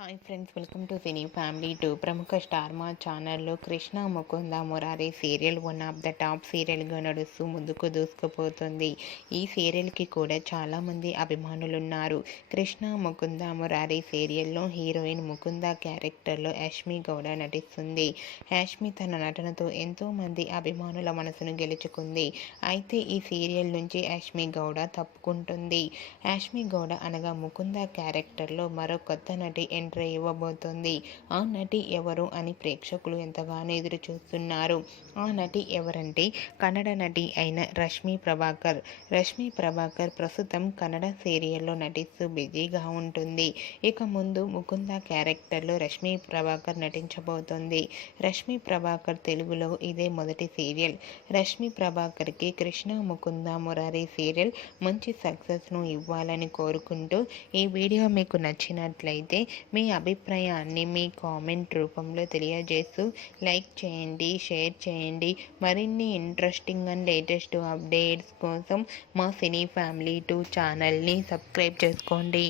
Hi friends, welcome to cine family two. ప్రముఖ star మా ఛానల్లో Krishna Mukunda Murari serial one of the top సీరియల్గా నడుస్తూ ముందుకు దూసుకుపోతుంది. ఈ సీరియల్కి కూడా చాలామంది అభిమానులున్నారు. కృష్ణ ముకుంద మురారి సీరియల్లో హీరోయిన్ ముకుంద క్యారెక్టర్లో యాష్మి గౌడ నటిస్తుంది. యాష్మి తన నటనతో ఎంతోమంది అభిమానుల మనసును గెలుచుకుంది. అయితే ఈ సీరియల్ నుంచి యాష్మి గౌడ తప్పుకుంటుంది. యాష్మి గౌడ అనగా ముకుంద క్యారెక్టర్లో మరో కొత్త నటి ఎంట్రీ ఇవ్వబోతోంది. ఆ నటి ఎవరు అని ప్రేక్షకులు ఎంతగానో ఎదురు చూస్తున్నారు. ఆ నటి ఎవరంటే కన్నడ నటి అయిన రష్మి ప్రభాకర్. రష్మి ప్రభాకర్ ప్రస్తుతం కన్నడ సీరియల్లో నటిస్తూ బిజీగా ఉంటుంది. ఇక ముందు ముకుంద క్యారెక్టర్లో రష్మి ప్రభాకర్ నటించబోతోంది. రష్మి ప్రభాకర్ తెలుగులో ఇదే మొదటి సీరియల్. రష్మి ప్రభాకర్కి కృష్ణ ముకుంద మురారి సీరియల్ మంచి సక్సెస్ను ఇవ్వాలని కోరుకుంటూ ఈ వీడియో మీకు నచ్చినట్లయితే మీ అభిప్రాయాన్ని మీ కామెంట్ రూపంలో తెలియజేస్తూ లైక్ చేయండి, షేర్ చేయండి. మరిన్ని ఇంట్రెస్టింగ్ అండ్ లేటెస్ట్ అప్డేట్స్ కోసం మా సినీ ఫ్యామిలీ 2 ఛానల్ని సబ్స్క్రైబ్ చేసుకోండి.